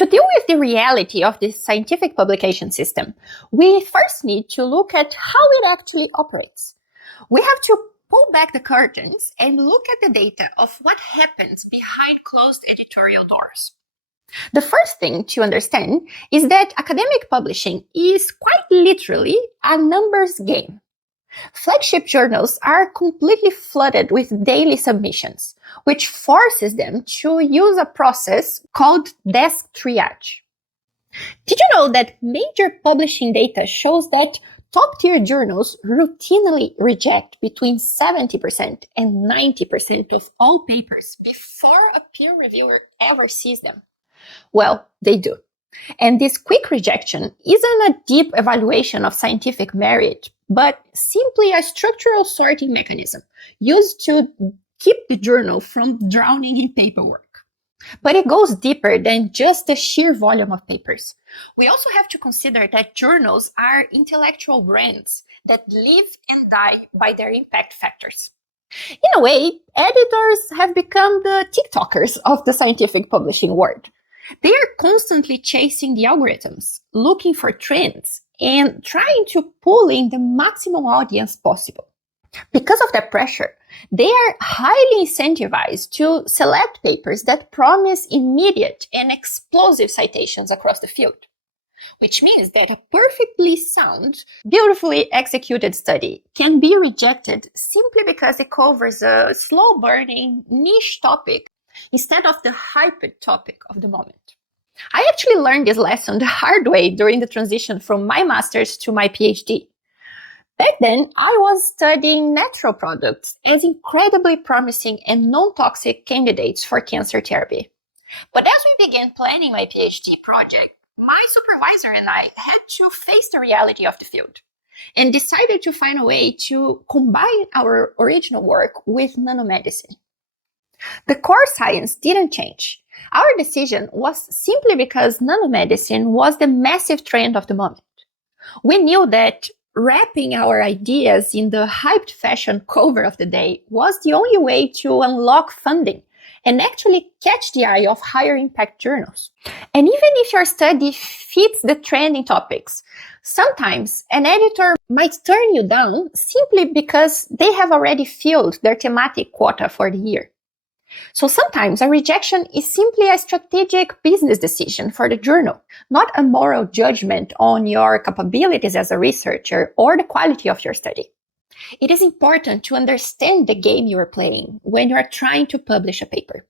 To deal with the reality of this scientific publication system, we first need to look at how it actually operates. We have to pull back the curtains and look at the data of what happens behind closed editorial doors. The first thing to understand is that academic publishing is quite literally a numbers game. Flagship journals are completely flooded with daily submissions, which forces them to use a process called desk triage. Did you know that major publishing data shows that top-tier journals routinely reject between 70% and 90% of all papers before a peer reviewer ever sees them? Well, they do. And this quick rejection isn't a deep evaluation of scientific merit, but simply a structural sorting mechanism used to keep the journal from drowning in paperwork. But it goes deeper than just the sheer volume of papers. We also have to consider that journals are intellectual brands that live and die by their impact factors. In a way, editors have become the TikTokers of the scientific publishing world. They are constantly chasing the algorithms, looking for trends, and trying to pull in the maximum audience possible. Because of that pressure, they are highly incentivized to select papers that promise immediate and explosive citations across the field, which means that a perfectly sound, beautifully executed study can be rejected simply because it covers a slow-burning niche topic instead of the hyped topic of the moment. I actually learned this lesson the hard way during the transition from my master's to my PhD. Back then, I was studying natural products as incredibly promising and non-toxic candidates for cancer therapy. But as we began planning my PhD project, my supervisor and I had to face the reality of the field and decided to find a way to combine our original work with nanomedicine. The core science didn't change. Our decision was simply because nanomedicine was the massive trend of the moment. We knew that wrapping our ideas in the hyped fashion cover of the day was the only way to unlock funding and actually catch the eye of higher impact journals. And even if your study fits the trending topics, sometimes an editor might turn you down simply because they have already filled their thematic quota for the year. So sometimes a rejection is simply a strategic business decision for the journal, not a moral judgment on your capabilities as a researcher or the quality of your study. It is important to understand the game you are playing when you are trying to publish a paper.